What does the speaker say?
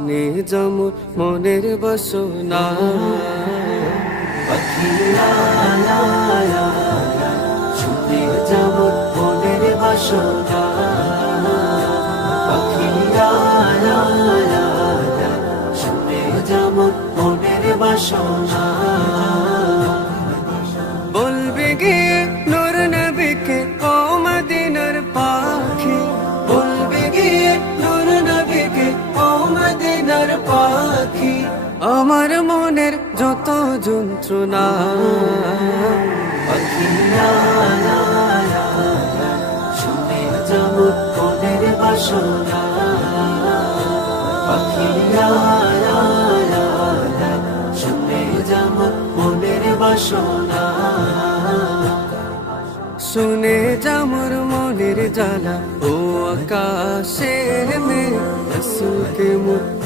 নে যেমন মনের বাসনা পাখিরা শুনে যেমন মনের বাসনা পাখিরা শুনে যেমন মনের বাসনা বলবে গিয়ে নূর নবীকে ও মদিনার পাখি বলবে গিয়ে নূর নবীকে ও মদিনার পাখি আমার মনের যত যন্ত্রণা পাখিরা শুনে যেমন মনের বাসনা পাখিরা শুনে যেমন মনের বাসনা শুনে যামর মনের জ্বালা ও আকাশের মেঘ রসুলকে মুখ